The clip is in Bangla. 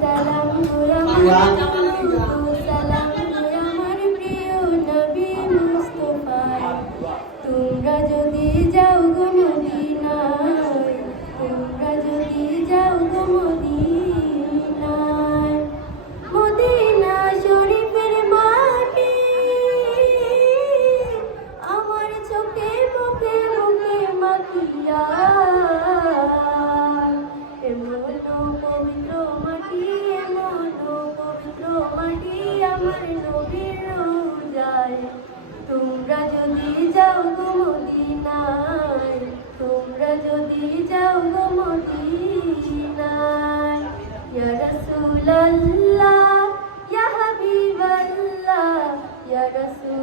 সালাতু সালাম সালাম আমার প্রিয় নবী মুস্তাফায়। তোমরা যদি যাও গো মদিনায়, তোমরা যদি যাও গো মদিনায়, মদিনা শরীফের মাটি আমার চোখে মুখে মুখে মাখিয়া, এমন পবিত্র মাটি, এমন পবিত্র মাটি আমার নবীর রোজায়। তোমরা যদি যাও গো মদিনায়, তোমরা যদি যাও গো মদিনায়। ইয়া রাসূলুল্লাহ ইয়া হাবিবাল্লাহ ইয়া রাসূল